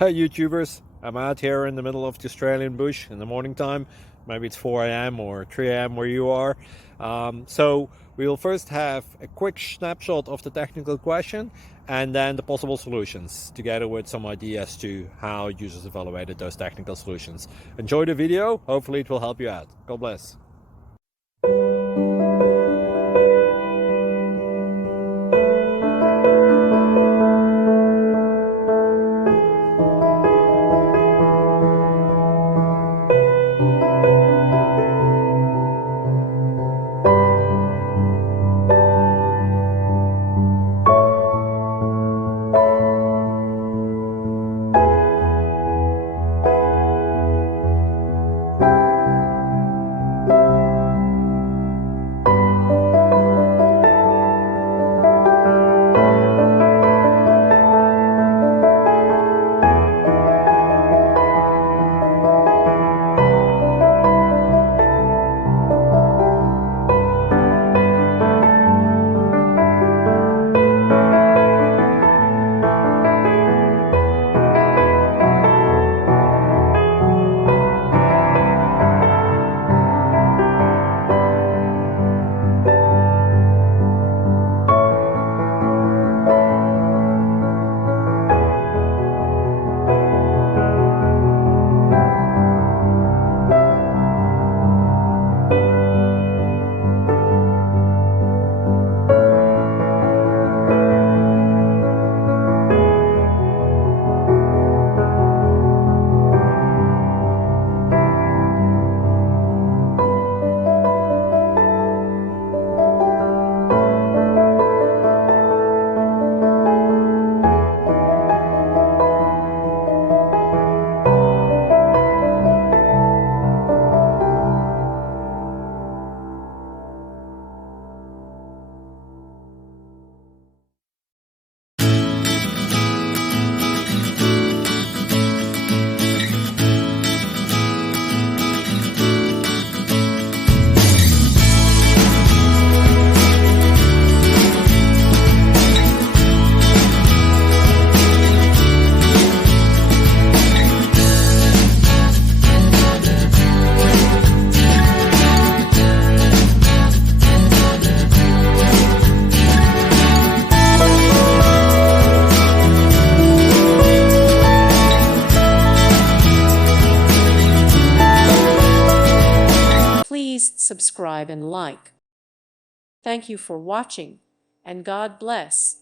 Hey YouTubers, I'm out here in the middle of the Australian bush in the morning time. Maybe it's 4 a.m. or 3 a.m. where you are. So we'll first have a quick snapshot of the technical question and then the possible solutions, together with some ideas to how users evaluated those technical solutions. Enjoy the video, hopefully it will help you out. God bless. Please subscribe and like. Thank you for watching, and God bless.